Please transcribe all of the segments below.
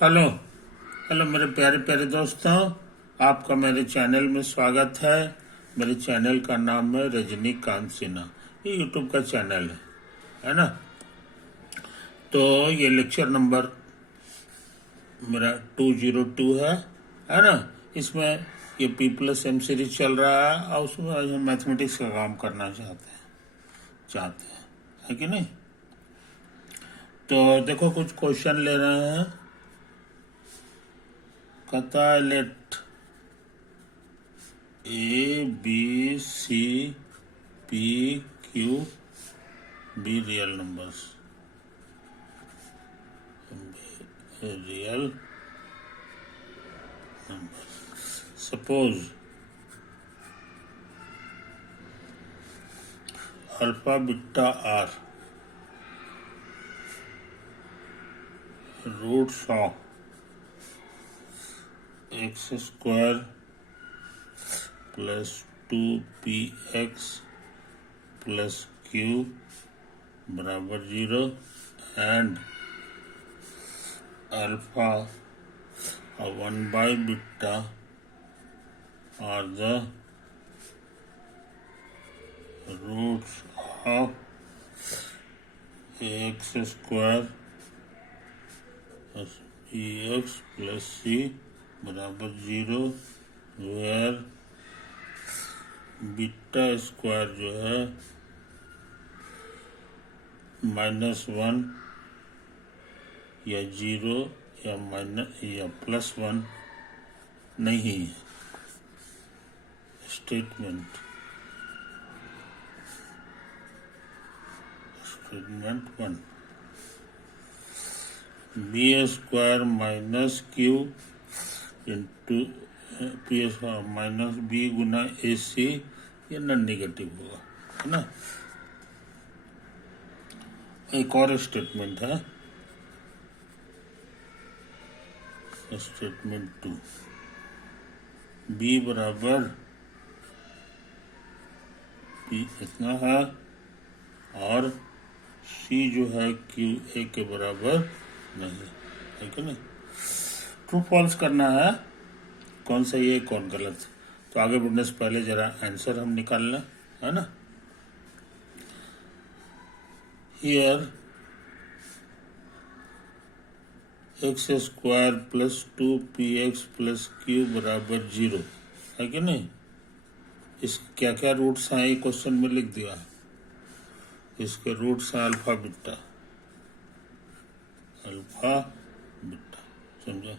Hello hello मेरे प्यारे प्यारे दोस्तों, आपका मेरे चैनल में स्वागत है। मेरे चैनल का नाम है रजनीकांत सिन्हा। ये यूट्यूब का चैनल है ना। तो ये लेक्चर नंबर मेरा 202 है ना। इसमें ये P+M सीरीज चल रहा है और उसमें आज हम मैथमेटिक्स का काम करना चाहते हैं, है कि नहीं। तो देखो कुछ क्वेश्चन ले रहे हैं। कहता है late A, B, C, P, Q be real numbers. Real numbers. Suppose alpha, beta are roots of x square plus 2px plus q बराबर 0 and alpha 1 by beta are the roots of ax square plus bx plus c बराबर 0 where beta square जो है -1 या 0 या +1 नहीं है। Statement 1 b square minus q into p square minus b गुना a c, ये नॉन नेगेटिव होगा, है ना। एक और स्टेटमेंट है, स्टेटमेंट 2 बी बराबर पी इतना है और सी जो है क्यू ए के बराबर नहीं है कि नहीं। ट्रू फॉल्स करना है, कौन सही है कौन गलत। तो आगे बढ़ने से पहले जरा आंसर हम निकाल लें, है ना। Here x square plus 2px plus Q बराबर 0 है कि नहीं। इस क्या क्या रूट्स हैं ये क्वेश्चन में लिख दिया है। इसके रूट्स हैं अल्फा बीटा, समझा,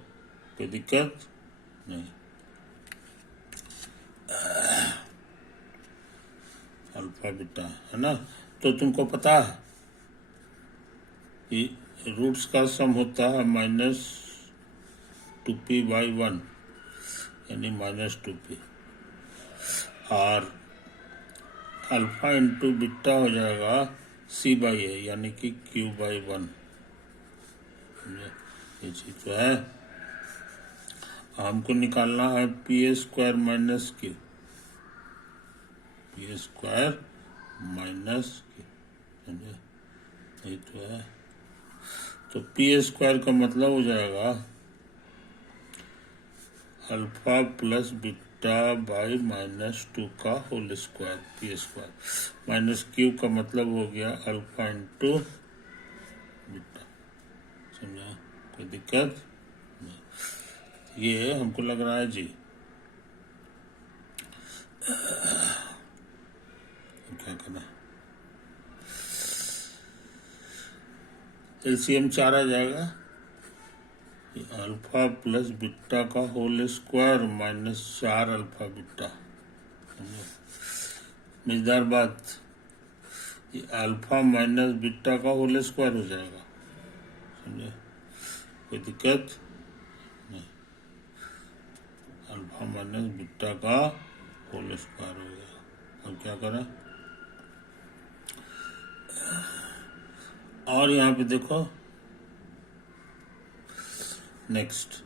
कोई दिक्कत नहीं। अल्फा बीटा है ना। तो तुमको पता है कि रूट्स का सम होता है -2p/1 यानी -2p, और अल्फा इंटू बीटा हो जाएगा c/a यानी कि q/1। ये चीज तो है। हमको निकालना है P square minus Q, P square minus Q, समझे, यही तो है। तो पी स्क्वायर का मतलब हो जाएगा अल्फा प्लस बीटा बाई -2 का whole square, P square minus Q का मतलब हो गया अल्फा इंटू बीटा, समझा, कोई दिक्कत नहीं। ये हमको लग रहा है जी। क्या करना, एलसीएम 4 आ जाएगा। अल्फा प्लस बीटा का होल स्क्वायर -4 अल्फा बीटा, मजेदार बात, ये अल्फा माइनस बीटा का होल स्क्वायर हो जाएगा, समझे, कोई दिक्कत नहीं। अल्फा माइनस बीटा का होल स्क्वायर हो गया। अब क्या करें, और यहाँ पे देखो नेक्स्ट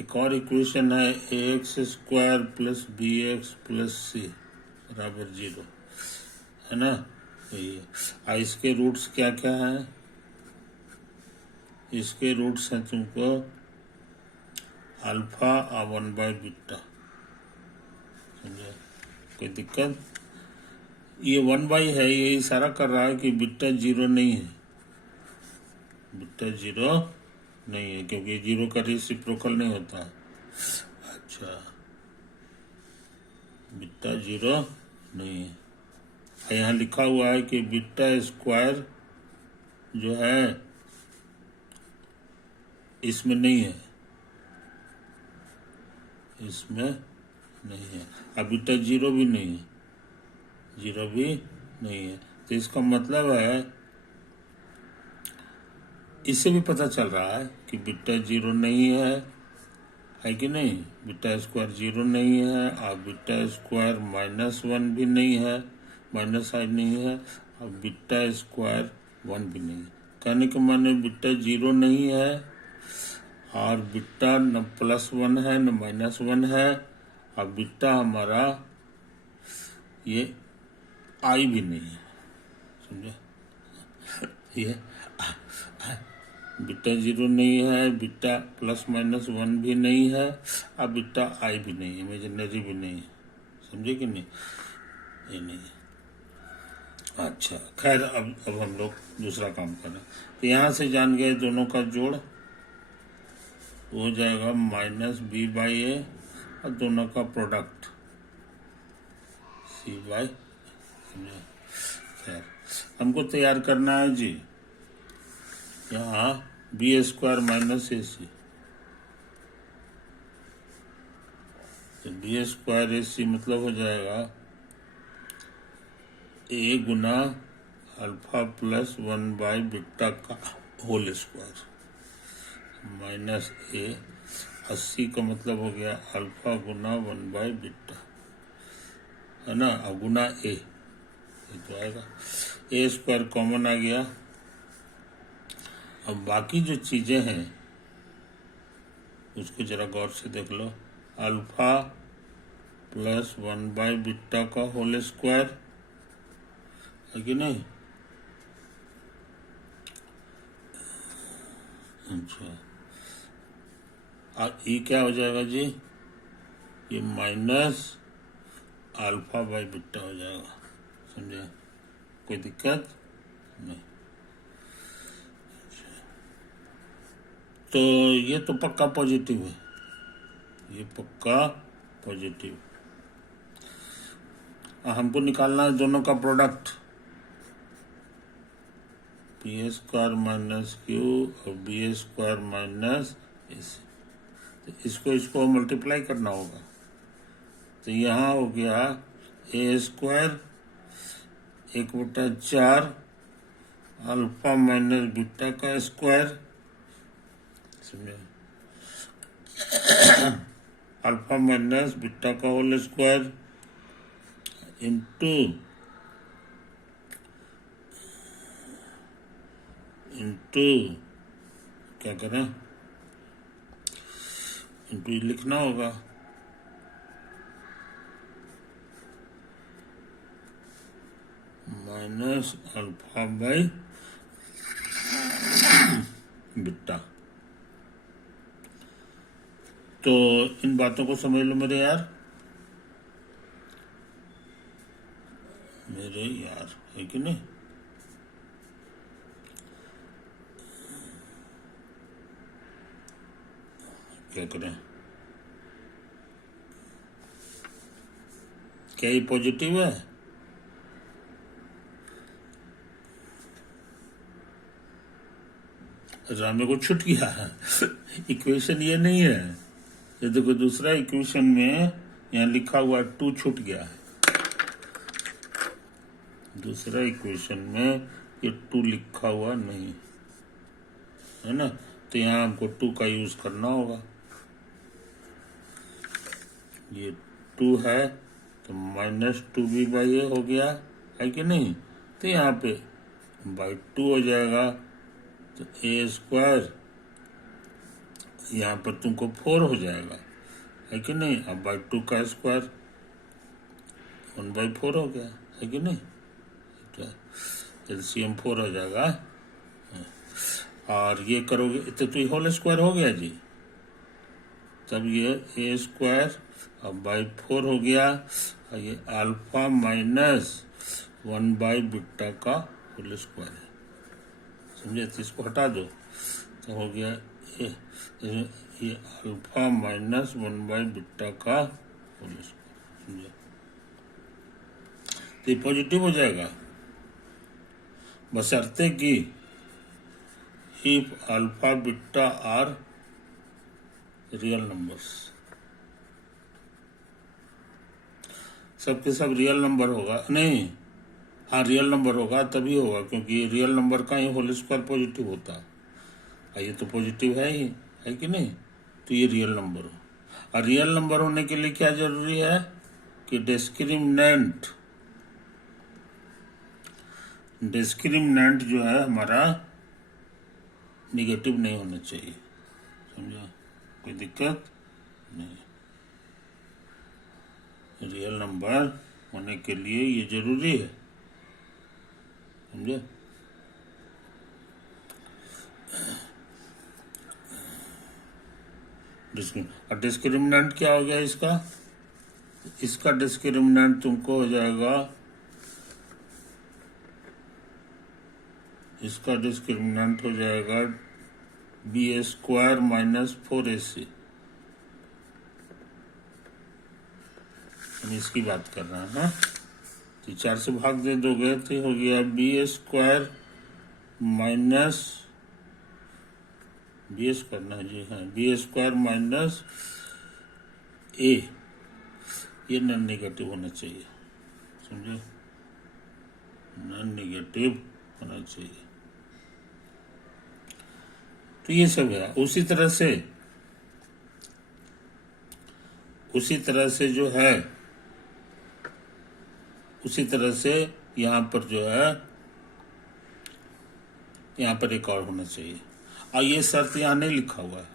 एक और इक्वेशन है ax square plus bx plus c बराबर 0, है ना। यही है। इसके रूट्स क्या क्या हैं, इसके रूट्स हैं तुमको अल्फा और 1/बीटा। समझे? कोई दिक्कत? ये 1 है, ये इशारा कर रहा है कि बीटा 0 नहीं है, बीटा 0 नहीं है, क्योंकि 0 का रेसिप्रोकल नहीं होता। अच्छा, बीटा 0 नहीं है। यहाँ लिखा हुआ है कि बीटा स्क्वायर जो है इसमें नहीं है, इसमें नहीं है। अब बीटा 0 भी नहीं है, 0 भी नहीं है। तो इसका मतलब इससे भी पता चल रहा है कि बीटा 0 नहीं है कि नहीं? बीटा स्क्वायर 0 नहीं है, और बीटा स्क्वायर -1 भी नहीं है, माइनस साइड नहीं है, और बीटा स्क्वायर 1 भी नहीं है। कहने के माने बीटा 0 नहीं है, और बीटा न +1 है न -1 है, और बीटा हमारा ये आई भी नहीं है। समझे? ये बीटा 0 नहीं है, बीटा +-1 भी नहीं है, और बीटा आई भी नहीं है, इमेजिनरी भी नहीं है। समझे कि नहीं? ये नहीं है। अच्छा, खैर अब हम लोग दूसरा काम करें। तो यहाँ से जान गए दोनों का जोड़ हो जाएगा -b/a, और दोनों का प्रोडक्ट c/। खैर, हमको तैयार करना है जी यहाँ b² - ac। तो b² ac मतलब हो जाएगा a गुना अल्फा +1/बीटा का होल स्क्वायर माइनस a। 80 का मतलब हो गया अल्फा गुना 1/बीटा, है ना? अब गुना a, ये तो आएगा। a² कॉमन आ गया। अब बाकी जो चीजें हैं उसको जरा गौर से देख लो। अल्फा +1/बीटा का होल स्क्वायर है कि नहीं? अच्छा, और ये क्या हो जाएगा जी? ये माइनस α/बीटा हो जाएगा। समझे? कोई दिक्कत नहीं। तो ये तो पक्का पॉजिटिव है, ये पक्का पॉजिटिव। हमको निकालना है दोनों का प्रोडक्ट, p² - q और b² - ac। तो इसको मल्टीप्लाई करना होगा। तो यहाँ हो गया a² 1/4 अल्फा - बीटा का स्क्वायर। समझे? अल्फा - बीटा का होल स्क्वायर इंटू क्या करें? इंटू लिखना होगा -α/बीटा। तो इन बातों को समझ लो मेरे यार, है कि नहीं? क्या करें? क्या ये पॉजिटिव है? रामे को छूट गया। इक्वेशन ये नहीं है, ये देखो दूसरा इक्वेशन में यहाँ लिखा हुआ 2 छूट गया है। दूसरा इक्वेशन में ये 2 लिखा हुआ नहीं है ना? तो यहाँ हमको 2 का यूज करना होगा। ये 2 है तो -2b/a हो गया, है कि नहीं? तो यहाँ पे /2 हो जाएगा। तो a² यहाँ पर तुमको 4 हो जाएगा, है कि नहीं? अब /2 का स्क्वायर 1/4 हो गया, है कि नहीं? तो LCM 4 हो जाएगा। और ये करोगे तो ये होल स्क्वायर हो गया जी, तब ये ए स्क्वायर अब बाई 4 हो गया, और ये अल्फा माइनस 1/बीटा का होल स्क्वायर है, समझे। तो इसको हटा दो तो हो गया ये अल्फा माइनस 1/बीटा का होल स्क्वायर, समझे। तो ये पॉजिटिव हो जाएगा, बशर्ते कि if alpha beta are real numbers, सबके सब रियल नंबर होगा नहीं, हाँ रियल नंबर होगा तभी होगा, क्योंकि रियल नंबर का ही होल स्क्वायर पॉजिटिव होता है, ये तो पॉजिटिव है ही, है कि नहीं। तो ये रियल नंबर हो, और रियल नंबर होने के लिए क्या जरूरी है कि डिस्क्रिमिनेंट जो है हमारा निगेटिव नहीं होना चाहिए, समझा, कोई दिक्कत नहीं। रियल नंबर होने के लिए ये जरूरी है, समझे। डिस्क्रिमिनेंट क्या हो गया इसका डिस्क्रिमिनेंट तुमको हो जाएगा, इसका डिस्क्रिमिनेंट हो जाएगा b² माइनस 4ac, हम इसकी बात कर रहे हैं ना। तो 4 से भाग दे दोगे तो हो गया b² माइनस bs करना है जी, हाँ b² माइनस a, ये नॉन नेगेटिव होना चाहिए, समझे, नॉन नेगेटिव होना चाहिए। तो ये सब है। उसी तरह से यहाँ पर जो है, यहाँ पर एक और होना चाहिए, और ये शर्त यहाँ नहीं लिखा हुआ है,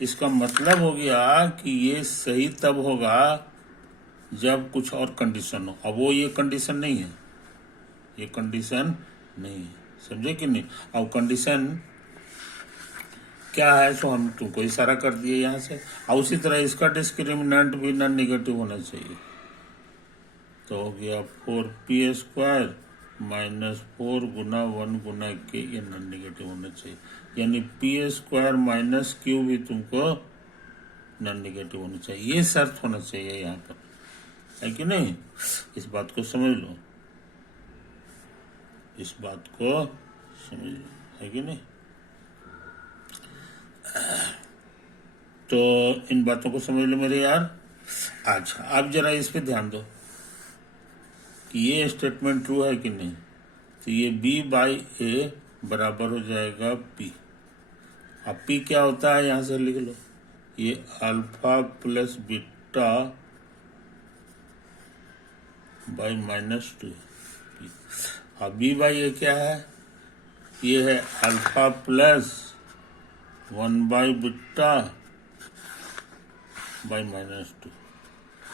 इसका मतलब हो गया कि ये सही तब होगा जब कुछ और कंडीशन हो, अब वो ये कंडीशन नहीं है, ये कंडीशन नहीं है, समझे कि नहीं। अब कंडीशन क्या है, सो हम तुमको इशारा कर दिए यहाँ से, और उसी तरह इसका डिस्क्रिमिनेंट भी नॉन नेगेटिव होना चाहिए, तो हो गया 4p² माइनस 4 गुना 1 गुना के, ये नॉन नेगेटिव होना चाहिए, यानी p² माइनस q भी तुमको नॉन नेगेटिव होना चाहिए, ये शर्त होना चाहिए यहाँ पर, है कि नहीं। इस बात को समझ लो, इस बात को समझ लो, है कि नहीं। तो इन बातों को समझ लो मेरे यार। अच्छा अब जरा इस पे ध्यान दो कि ये स्टेटमेंट ट्रू है कि नहीं। तो ये b/a बराबर हो जाएगा p, अब p क्या होता है यहाँ से लिख लो, ये अल्फा प्लस बीटा बाई -2, अब b/a क्या है, ये है अल्फा प्लस 1/बीटा बाई -2,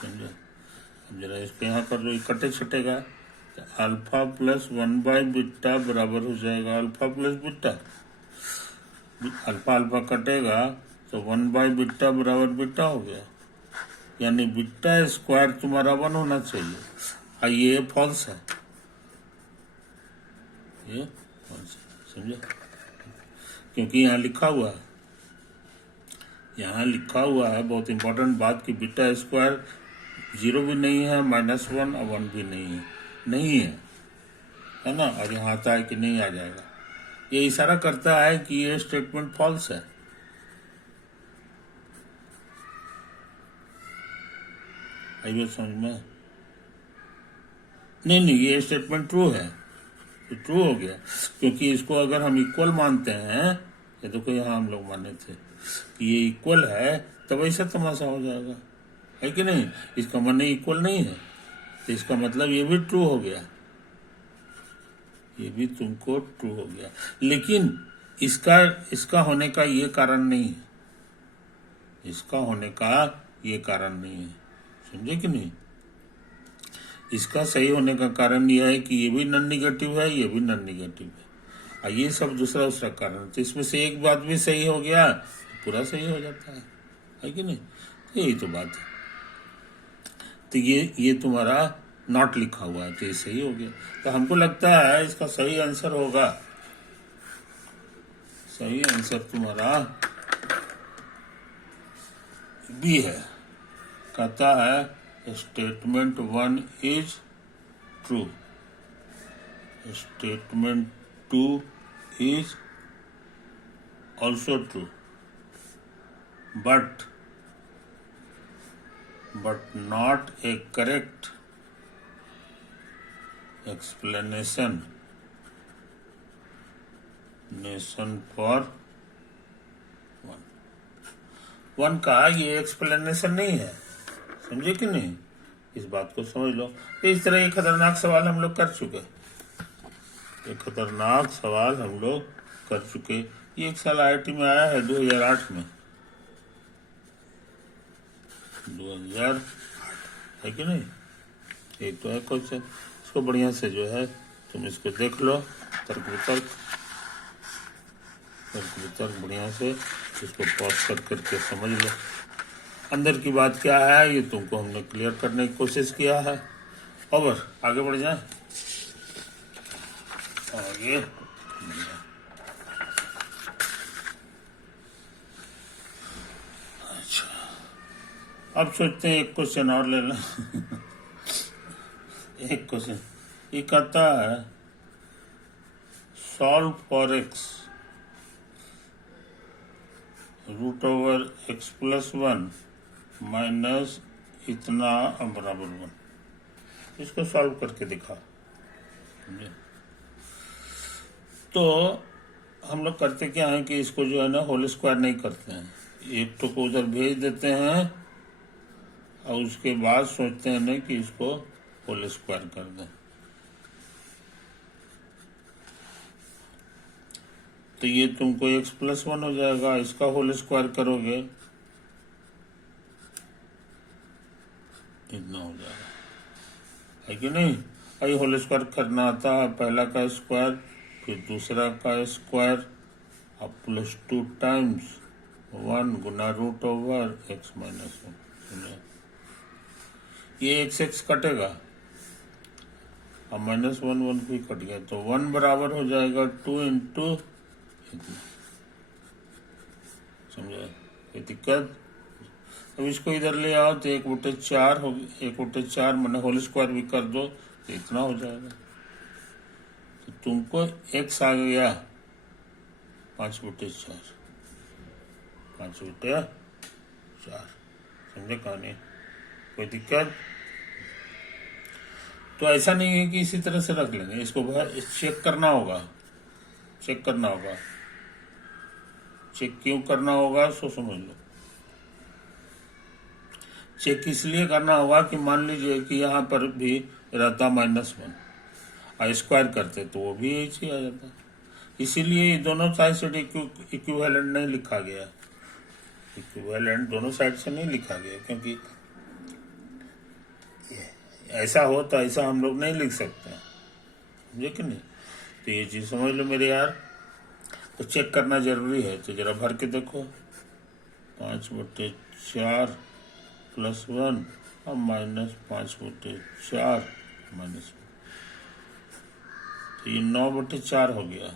समझे। अब जरा इसको यहाँ पर जो कटे छटेगा, तो अल्फा प्लस 1/बीटा बराबर हो जाएगा alpha plus beta, alpha alpha कटेगा तो 1/बीटा बराबर बीटा हो गया, यानी बीटा स्क्वायर तुम्हारा 1 होना चाहिए, और ये फॉल्स है, ये फॉल्स है, समझे, क्योंकि यहाँ लिखा हुआ है बहुत इंपॉर्टेंट बात कि बीटा स्क्वायर 0 भी नहीं है, -1 और 1 भी नहीं है ना। और यहाँ आता है कि नहीं आ जाएगा, ये इशारा करता है कि ये स्टेटमेंट फॉल्स है। आइए समझ में, नहीं ये स्टेटमेंट ट्रू है, तो ट्रू हो गया, क्योंकि इसको अगर हम इक्वल मानते हैं, ये देखो यहाँ हम लोग माने थे कि ये इक्वल है, तब ऐसा तमाशा हो जाएगा, है कि नहीं। इसका माने इक्वल नहीं है, तो इसका मतलब ये भी ट्रू हो गया, ये भी तुमको ट्रू हो गया, लेकिन इसका होने का ये कारण नहीं है, इसका होने का ये कारण नहीं है, समझे कि नहीं। इसका सही होने का कारण यह है कि ये भी नॉन नेगेटिव है, ये भी नॉन नेगेटिव है, ये सब दूसरा दूसरा कारण, तो इसमें से एक बात भी सही हो गया तो पूरा सही हो जाता है कि नहीं? तो यही तो बात है। तो ये तुम्हारा नॉट लिखा हुआ है तो ये सही हो गया। तो हमको लगता है इसका सही आंसर होगा, सही आंसर तुम्हारा बी है। कहता है statement 1 is true, statement 2 is also true, but not a correct explanation for one का ये एक्सप्लेनेशन नहीं है, समझे कि नहीं? इस बात को समझ लो। तो इस तरह ये खतरनाक सवाल हम लोग कर चुके, ये खतरनाक सवाल हम लोग कर चुके। ये एक साल IIT में आया है 2008 में, 2008 है कि नहीं? एक तो है क्वेश्चन, इसको बढ़िया से जो है तुम इसको देख लो, तर्क वितर्क बढ़िया से इसको पॉज कर करके समझ लो अंदर की बात क्या है, ये तुमको हमने क्लियर करने की कोशिश किया है। और आगे बढ़ जाए, आगे अच्छा, अब सोचते हैं एक क्वेश्चन और ले लें। एक क्वेश्चन ये कहता है solve for x √x+1 minus इतना बराबर 1। इसको सॉल्व करके दिखा। तो हम लोग करते क्या है कि इसको जो है ना होल स्क्वायर नहीं करते हैं, एक तो को उधर भेज देते हैं और उसके बाद सोचते हैं ना कि इसको होल स्क्वायर कर दें। तो ये तुमको x+1 हो जाएगा, इसका होल स्क्वायर करोगे इतना हो जाएगा, है कि नहीं? ये होल स्क्वायर करना आता है, पहला का स्क्वायर फिर दूसरा का स्क्वायर अब +2 टाइम्स 1 गुना √x-1। ये x कटेगा अब -1 भी कट गया, तो 1 बराबर हो जाएगा 2 इंटू इतना। समझा? ये दिक्कत। अब इसको इधर ले आओ तो 1/4 हो, 1/4 मैंने होल स्क्वायर भी कर दो तो इतना हो जाएगा। तो तुमको x आ गया 5/4, 5/4। समझे कहानी? कोई दिक्कत? तो ऐसा नहीं है कि इसी तरह से रख लेंगे, इसको चेक करना होगा, चेक करना होगा। चेक क्यों करना होगा सो समझ लो। चेक इसलिए करना होगा कि मान लीजिए कि यहाँ पर भी रहता -1 और स्क्वायर करते तो वो भी यही चीज आ जाता, इसीलिए ये दोनों साइड से इक्विवेलेंट नहीं लिखा गया, इक्विवेलेंट दोनों साइड से नहीं लिखा गया, क्योंकि ऐसा हो तो ऐसा हम लोग नहीं लिख सकते, समझे कि नहीं? तो ये चीज समझ लो मेरे यार। तो चेक करना जरूरी है, तो जरा भर के देखो 5/4 +1 और -5/4 -1, तो ये 9/4 हो गया,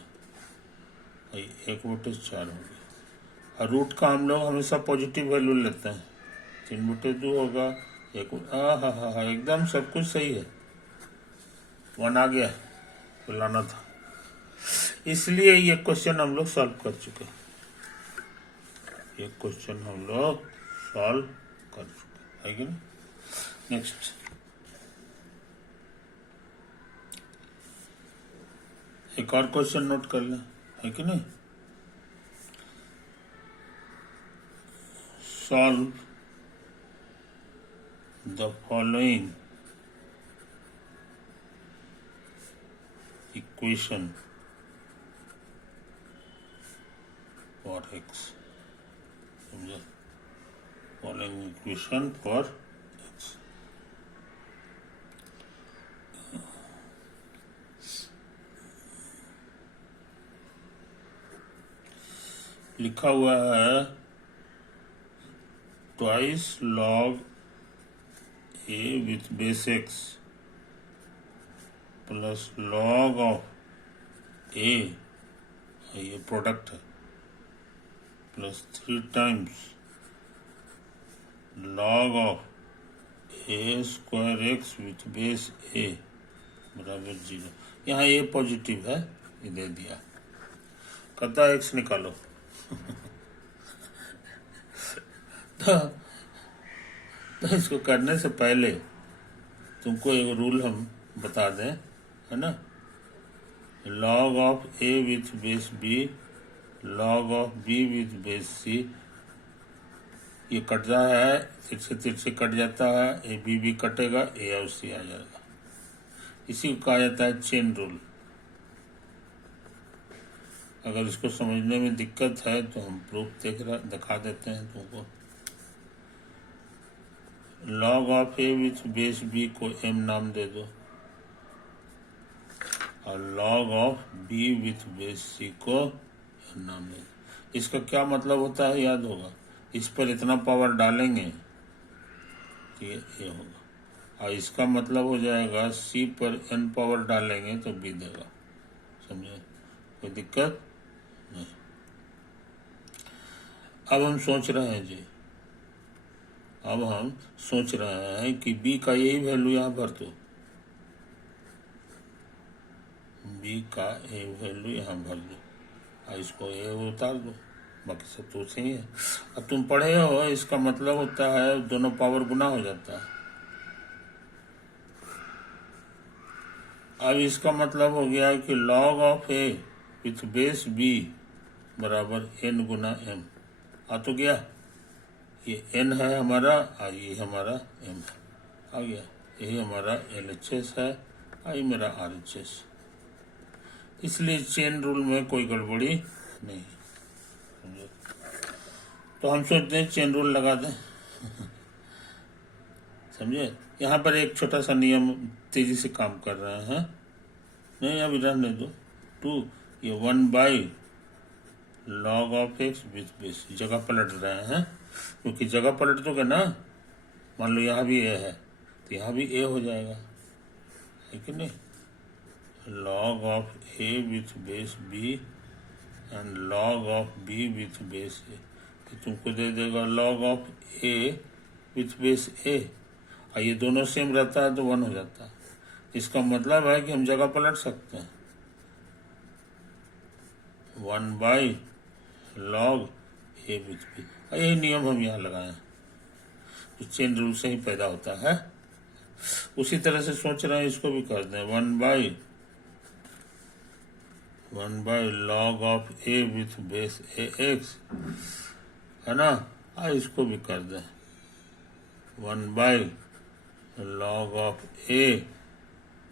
1/4 हो गया। और रूट का हम लोग हमेशा पॉजिटिव वैल्यू लेते हैं, 3/2 होगा। हाँ एकदम सब कुछ सही है, 1 आ गया तो लाना था, इसलिए ये क्वेश्चन हम लोग सॉल्व कर चुके, ये क्वेश्चन हम लोग सॉल्व कर चुके, है कि नहीं? नेक्स्ट एक और क्वेश्चन नोट कर लें, है कि नहीं? Solve the following equation for x। समझे? Following equation for x। लिखा हुआ है twice log A with base x plus log of a, ये प्रोडक्ट है, plus 3 times log of a square x with base a बराबर 0। यहाँ ए positive है, ये दे दिया। कहता एक्स निकालो। तो इसको करने से पहले तुमको एक रूल हम बता दें, है ना। Log of A with base b, log of b with base c, ये कट रहा है, तिरछे कट जाता है, ए बी भी कटेगा, ए और सी आ जाएगा। इसी को कहा जाता है चेन रूल। अगर इसको समझने में दिक्कत है तो हम प्रूफ दिखा देते हैं तुमको। Log of A with base b को एम नाम दे दो और log of b with base c को एन नाम दे दो। इसका क्या मतलब होता है याद होगा। इस पर इतना पावर डालेंगे तो ये होगा, और इसका मतलब हो जाएगा सी पर एन पावर डालेंगे तो बी देगा। समझे, कोई दिक्कत नहीं। अब हम सोच रहे हैं जी, अब हम सोच रहे हैं कि बी का यही वैल्यू यहाँ भर दो, बी का ए वैल्यू यहाँ भर दो और इसको ए उतार दो, बाकी सब तो सही है। अब तुम पढ़े हो, इसका मतलब होता है दोनों पावर गुना हो जाता है। अब इसका मतलब हो गया कि log of A with base B बराबर एन गुना एम। आ तो गया, ये एन है हमारा और ये हमारा एम है, आ गया। यही हमारा LHS है और ये मेरा RHS। इसलिए चेन रूल में कोई गड़बड़ी नहीं। तो हम सोचते हैं चेन रूल लगा दें। समझे, यहाँ पर एक छोटा सा नियम तेजी से काम कर रहे हैं। नहीं, अभी रहने दो। 2 ये 1 by log of x with base, जगह पलट रहे हैं क्योंकि जगह पलट दोगे ना, मान लो यहाँ भी ए है तो यहाँ भी ए हो जाएगा, है कि नहीं। Log of A with base b and log of b with base a, तो तुमको दे देगा log of A with base a, और ये दोनों सेम रहता है तो 1 हो जाता है। इसका मतलब है कि हम जगह पलट सकते हैं। 1 by log A with B, यही नियम हम यहाँ लगाए हैं, तो चेन रूल से ही पैदा होता है। उसी तरह से सोच रहे हैं इसको भी कर दें। 1 by log of A with base A x, है ना, इसको भी कर दें 1 बाई लॉग ऑफ ए,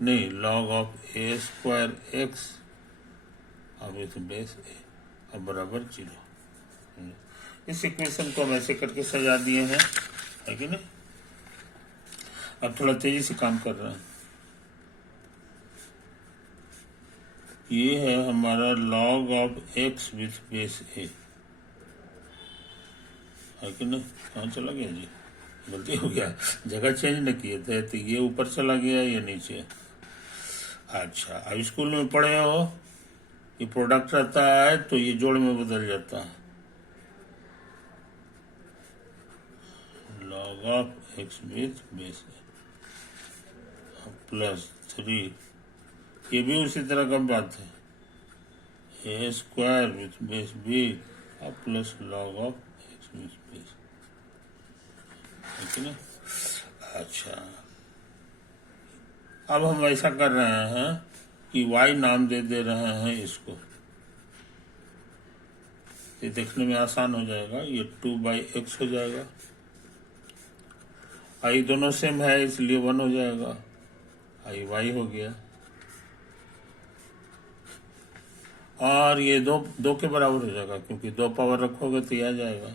नहीं, log of a square x और विथ बेस ए, अब बराबर 0। इस इक्वेशन को हम ऐसे करके सजा दिए हैं, है कि नहीं। अब थोड़ा तेजी से काम कर रहे हैं। ये है हमारा log of x with base a, है कि नहीं। कहाँ चला गया जी, गलती हो गया, जगह चेंज न किए थे तो ये ऊपर चला गया, ये नीचे। अच्छा, अब स्कूल में पढ़े हो, ये प्रोडक्ट रहता है तो ये जोड़ में बदल जाता है। Log of x with base plus 3, ये भी उसी तरह का बात है, ए स्क्वायर विथ बेस बी और plus log of x with base, ठीक है ना। अच्छा, अब हम ऐसा कर रहे हैं कि y नाम दे रहे हैं इसको, ये देखने में आसान हो जाएगा। ये 2 बाई एक्स हो जाएगा, आई दोनों सेम है इसलिए 1 हो जाएगा, आई y हो गया, और ये दो के बराबर हो जाएगा क्योंकि 2 पावर रखोगे तो ये आ जाएगा,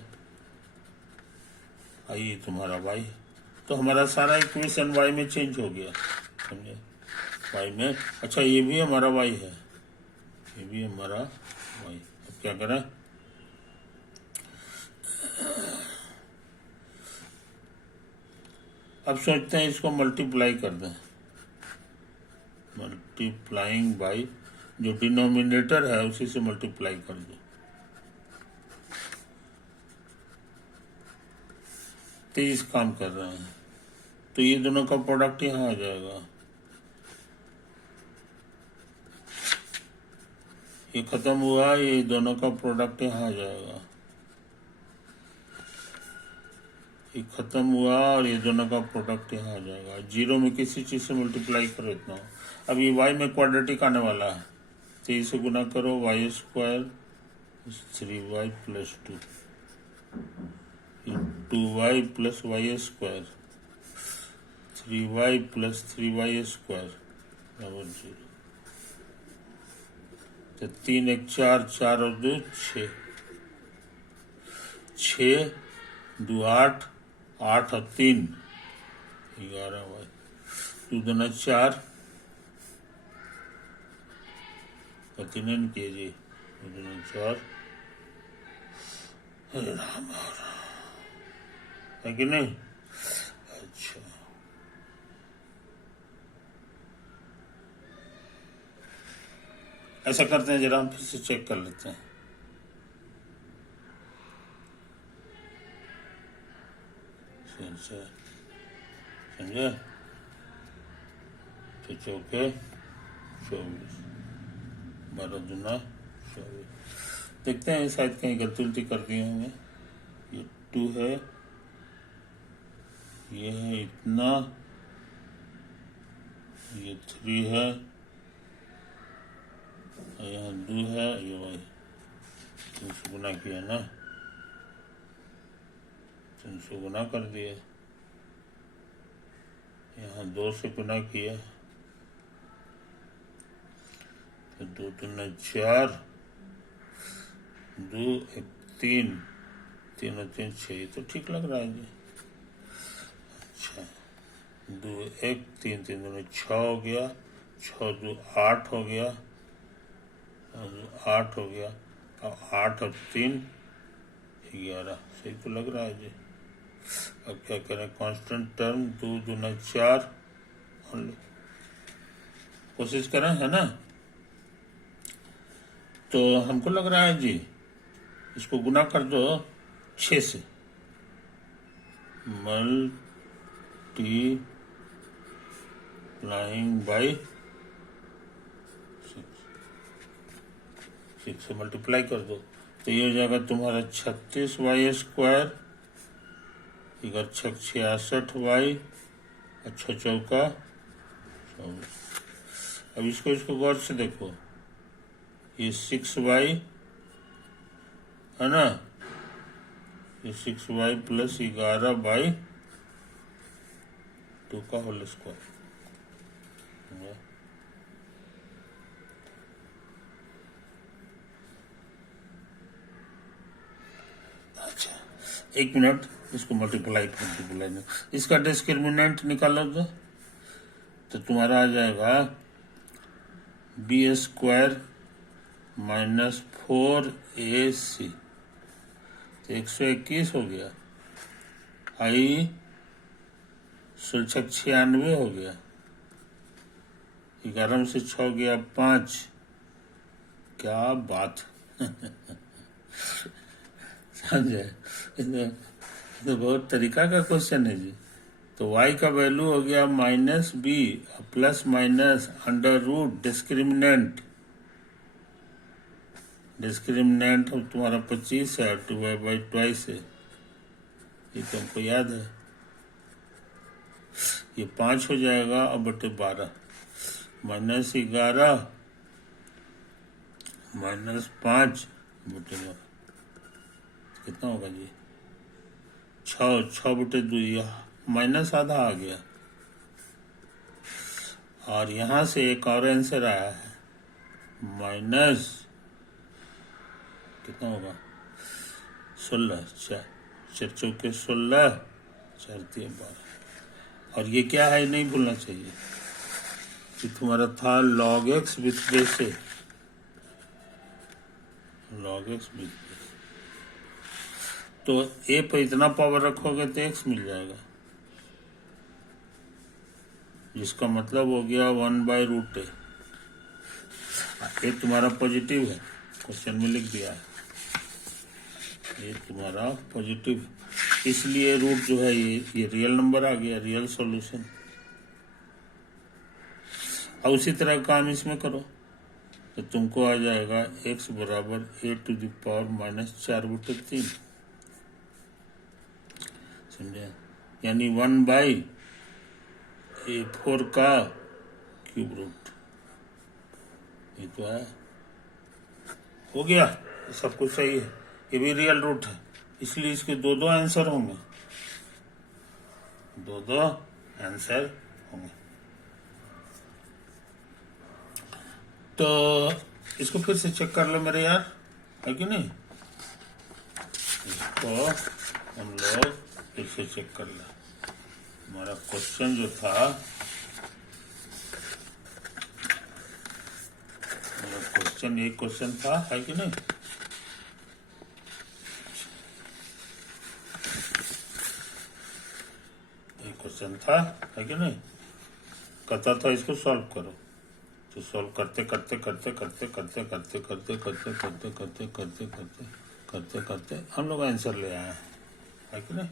आई तुम्हारा y। तो हमारा सारा इक्वेशन y में चेंज हो गया, समझे, y में। अच्छा, ये भी हमारा y है, ये भी हमारा y। अब क्या करें, अब सोचते हैं इसको मल्टीप्लाई कर दें, मल्टीप्लाइंग बाई जो डिनोमिनेटर है उसी से मल्टीप्लाई कर दो। 23 काम कर रहे हैं तो ये दोनों का प्रोडक्ट यहाँ आ जाएगा, ये खत्म हुआ, ये दोनों का प्रोडक्ट यहाँ आ जाएगा, ये खत्म हुआ और ये दोनों का प्रोडक्ट यहाँ आ जाएगा। जीरो में किसी चीज से मल्टीप्लाई करो इतना। अब ये y में क्वाड्रेटिक आने वाला है तो इसे गुना करो, y square 3y plus 2, 2y plus Y square, 3y plus 3y square बराबर 0। तो 3 1 4, 4 और 2 6, 6 2 8, 8 और 3 11y, 2 दूना 4, 39 kg, 2 दूना 4, अरे राम है कि नहीं। अच्छा ऐसा करते हैं, जरा हम फिर से चेक कर लेते हैं। समझे, तो चौके 24, 12 दूना 24। देखते हैं शायद कहीं गलती उलती कर दिए होंगे। ये 2 है, ये है इतना, ये 3 है, यहाँ 2 है, ये भाई 300 गुना किया ना, 300 गुना कर दिया, यहाँ 2 से गुना किया तो 2 दूना 4, 2 1 3, 3 और 3 6, तो ठीक लग रहा है जी। अच्छा 2 1 3, 3 दूना 6 हो गया, 6 2 8 हो गया, 8 हो गया, अब 8 और 3 11, सही तो लग रहा है जी। अब क्या करें, कांस्टेंट टर्म 2 दूना 4 ओनली, कोशिश करें है ना। तो हमको लग रहा है जी, इसको गुना कर दो 6 से, मल्टीप्लाइंग बाई 6 से मल्टीप्लाई कर दो तो ये हो जाएगा तुम्हारा 36y स्क्वायर, इधर 66y, अच्छा चौका 24। अब इसको गौर से देखो, ये 6y है ना, ये 6y प्लस 11/2 का होल स्क्वायर। अच्छा 1 मिनट, इसको मल्टीप्लाई में इसका डिस्क्रिमिनेंट निकालो तो तुम्हारा आ जाएगा बी स्क्वायर माइनस 4ac, तो 121 हो गया, आई 96 हो गया, 11 में से 6 गया 5, क्या बात समझे, तो बहुत तरीका का क्वेश्चन है जी। तो y का वैल्यू हो गया minus B plus minus under root discriminant, discriminant तुम्हारा 25 है, 2y/2 है, ये तुमको याद है, ये 5 हो जाएगा अब बटे 12, माइनस 11 माइनस 5 बटे 12 कितना होगा जी, 6 बटे 2, माइनस आधा आ गया, और यहां से एक और आंसर आया है, माइनस कितना होगा 16, 4 चौके 16, 4 3 12, और ये क्या है नहीं भूलना चाहिए कि तुम्हारा था log x with base, log x with base, तो a पर इतना पावर रखोगे तो x मिल जाएगा, जिसका मतलब हो गया 1/√a। ये तुम्हारा पॉजिटिव है, क्वेश्चन में लिख दिया है, ये तुम्हारा पॉजिटिव, इसलिए रूट जो है ये रियल नंबर आ गया, रियल सॉल्यूशन। अब उसी तरह काम इसमें करो तो तुमको आ जाएगा x बराबर a⁻⁻4/3, समझे, यानी 1/a4 का क्यूब रूट। ये तो है, हो गया, सब कुछ सही है, ये भी रियल रूट है, इसलिए इसके दो आंसर होंगे, दो आंसर होंगे। तो इसको फिर से चेक कर लो मेरे यार, है कि नहीं, इसको हम लोग फिर से चेक कर लो। हमारा क्वेश्चन जो था, हमारा क्वेश्चन एक क्वेश्चन था, है कि नहीं, एक क्वेश्चन था, है कि नहीं, कहता था इसको सॉल्व करो, तो सॉल्व करते करते करते करते करते करते करते करते करते करते करते करते करते करते हम लोग आंसर ले आए हैं, है कि नहीं।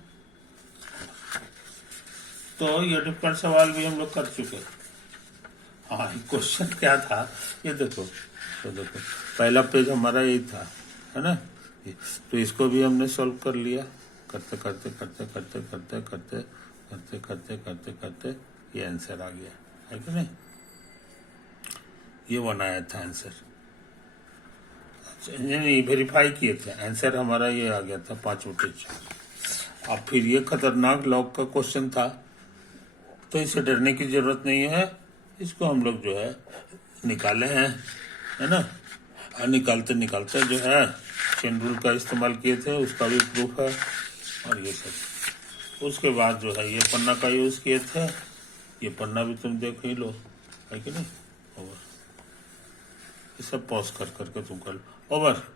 तो ये डिफिकल्ट सवाल भी हम लोग कर चुके। हाँ, क्वेश्चन क्या था ये देखो, तो देखो पहला पेज हमारा यही था, है ना, तो इसको भी हमने सॉल्व कर लिया, करते करते करते करते करते करते करते करते करते करते ये आंसर आ गया, है कि नहीं, ये बनाया था आंसर। नहीं, वेरीफाई किए थे, आंसर हमारा ये आ गया था 5/4। अब फिर ये खतरनाक लॉग का क्वेश्चन था, तो इसे डरने की जरूरत नहीं है, इसको हम लोग जो है निकाले हैं, है ना, और निकालते निकालते जो है चेन रूल का इस्तेमाल किए थे, उसका भी प्रूफ है, और ये सब। उसके बाद जो है ये पन्ना का यूज किए थे, ये पन्ना भी तुम देख ही लो, है कि नहीं, ओवर, ये सब पॉज कर करके तुम कर लो, ओवर।